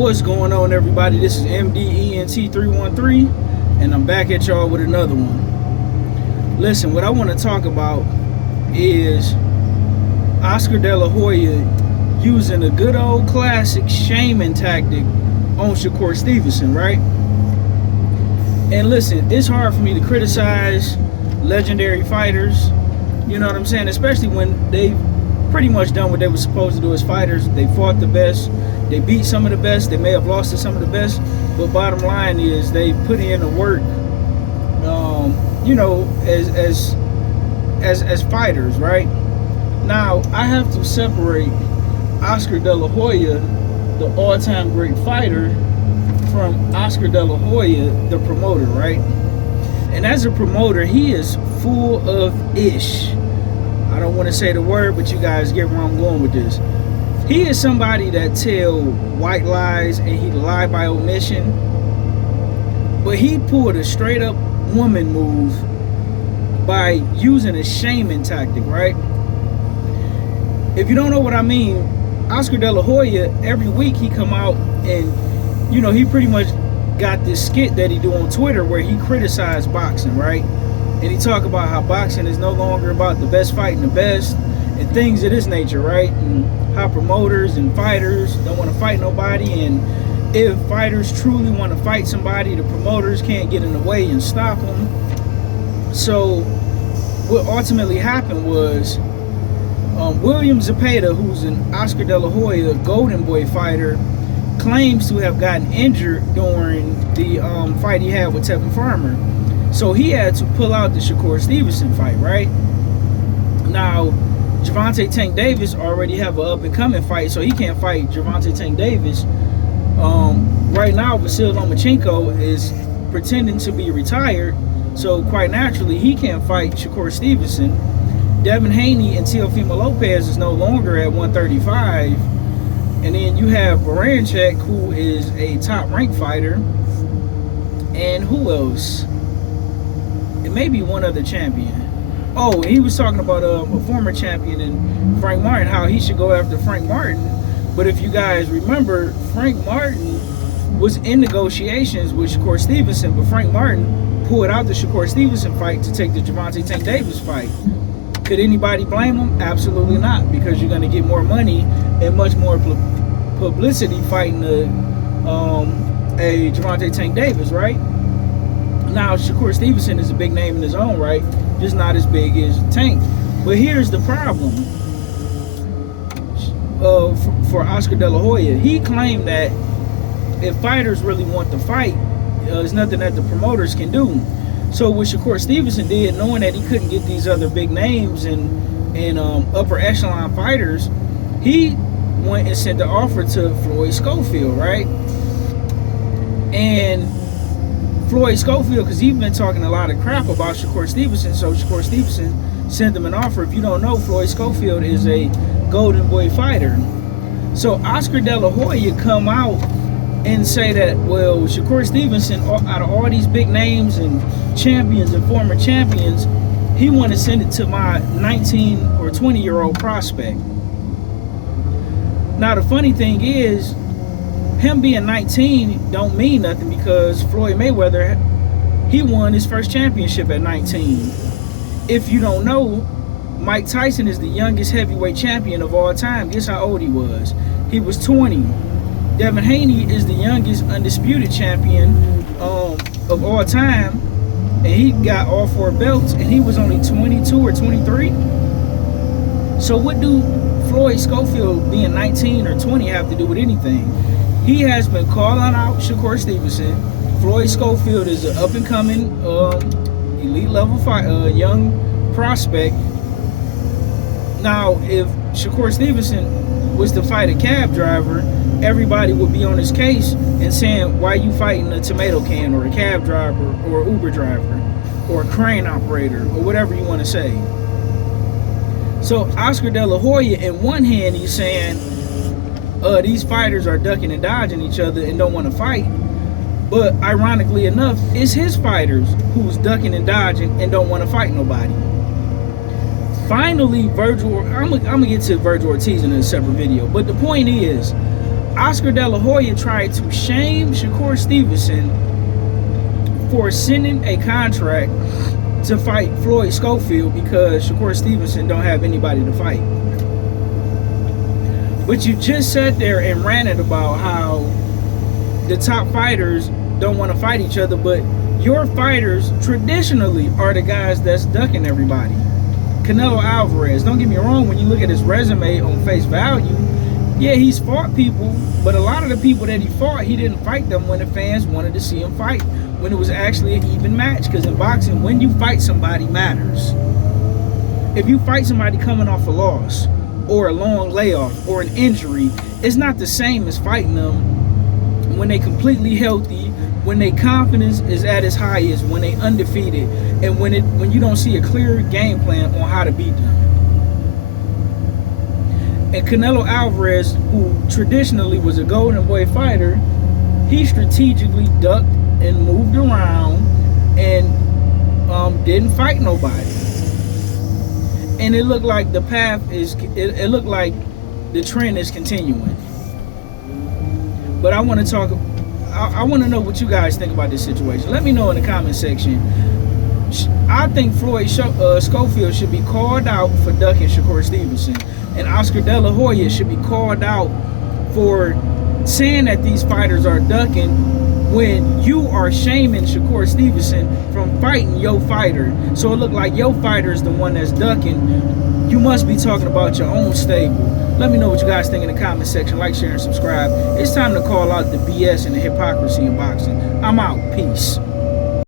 What's going on, everybody? This is MDENT313, and I'm back at y'all with another one. Listen, what I want to talk about is Oscar De La Hoya using a good old classic shaming tactic on Shakur Stevenson, right? And listen, it's hard for me to criticize legendary fighters, you know what I'm saying? Especially when they've pretty much done what they were supposed to do as fighters. They fought the best, they beat some of the best, they may have lost to some of the best, but bottom line is they put in the work, you know, as fighters, right? Now, I have to separate Oscar De La Hoya, the all-time great fighter, from Oscar De La Hoya, the promoter, right? And as a promoter, he is full of ish. I don't want to say the word, but you guys get where I'm going with this. He is somebody that tell white lies and he lie by omission. But he pulled a straight up woman move by using a shaming tactic, right? If you don't know what I mean, Oscar De La Hoya, every week he come out and, you know, he pretty much got this skit that he do on Twitter where he criticized boxing, right? And he talk about how boxing is no longer about the best fighting the best and things of this nature, right? And how promoters and fighters don't want to fight nobody, and if fighters truly want to fight somebody, the promoters can't get in the way and stop them. So what ultimately happened was William Zepeda, who's an Oscar De La Hoya Golden Boy fighter, claims to have gotten injured during the fight he had with Tevin Farmer. So he had to pull out the Shakur Stevenson fight, right? Now, Gervonta Tank Davis already have an up-and-coming fight, so he can't fight Gervonta Tank Davis. Right now, Vasil Lomachenko is pretending to be retired, so quite naturally, he can't fight Shakur Stevenson. Devin Haney and Teofimo Lopez is no longer at 135. And then you have Baranchek, who is a top-ranked fighter. And who else? It may be one other champion. Oh, he was talking about a former champion and Frank Martin, how he should go after Frank Martin. But if you guys remember, Frank Martin was in negotiations with Shakur Stevenson, but Frank Martin pulled out the Shakur Stevenson fight to take the Gervonta Tank Davis fight. Could anybody blame him? Absolutely not, because you're going to get more money and much more publicity fighting a Gervonta Tank Davis, right? Now, Shakur Stevenson is a big name in his own right, just not as big as Tank. But here's the problem for Oscar De La Hoya. He claimed that if fighters really want to fight, there's nothing that the promoters can do. So what Shakur Stevenson did, knowing that he couldn't get these other big names and upper echelon fighters, he went and sent the offer to Floyd Schofield, right? And Floyd Schofield, because he's been talking a lot of crap about Shakur Stevenson, so Shakur Stevenson sent him an offer. If you don't know, Floyd Schofield is a Golden Boy fighter. So Oscar De La Hoya come out and say that, well, Shakur Stevenson, out of all these big names and champions and former champions, he want to send it to my 19 or 20-year-old prospect. Now, the funny thing is, him being 19 don't mean nothing, because Floyd Mayweather, he won his first championship at 19. If you don't know, Mike Tyson is the youngest heavyweight champion of all time. Guess how old he was? He was 20. Devin Haney is the youngest undisputed champion of all time, and he got all 4 belts, and he was only 22 or 23. So what do Floyd Schofield being 19 or 20 have to do with anything? He has been calling out Shakur Stevenson. Floyd Schofield is an up-and-coming elite level young prospect. Now, if Shakur Stevenson was to fight a cab driver, everybody would be on his case and saying, why are you fighting a tomato can or a cab driver or Uber driver or a crane operator or whatever you want to say. So Oscar De La Hoya, in one hand, he's saying these fighters are ducking and dodging each other and don't want to fight. But ironically enough, it's his fighters who's ducking and dodging and don't want to fight nobody. Finally, I'm gonna get to Virgil Ortiz in a separate video. But the point is, Oscar De La Hoya tried to shame Shakur Stevenson for sending a contract to fight Floyd Schofield because Shakur Stevenson don't have anybody to fight. But you just sat there and ranted about how the top fighters don't want to fight each other, but your fighters traditionally are the guys that's ducking everybody. Canelo Alvarez, don't get me wrong, when you look at his resume on face value, yeah, he's fought people, but a lot of the people that he fought, he didn't fight them when the fans wanted to see him fight, when it was actually an even match. Because in boxing, when you fight somebody matters. If you fight somebody coming off a loss or a long layoff or an injury, it's not the same as fighting them when they completely healthy, when their confidence is at its highest, when they undefeated, and when you don't see a clear game plan on how to beat them. And Canelo Alvarez, who traditionally was a golden boy fighter, he strategically ducked and moved around and didn't fight nobody. And it looked like the path is, it looked like the trend is continuing. But I want to talk, I want to know what you guys think about this situation. Let me know in the comment section. I think Floyd Schofield should be called out for ducking Shakur Stevenson. And Oscar De La Hoya should be called out for saying that these fighters are ducking when you are shaming Shakur Stevenson from fighting your fighter. So it looked like your fighter is the one that's ducking. You must be talking about your own stable. Let me know what you guys think in the comment section. Like, share, and subscribe. It's time to call out the BS and the hypocrisy in boxing. I'm out. Peace.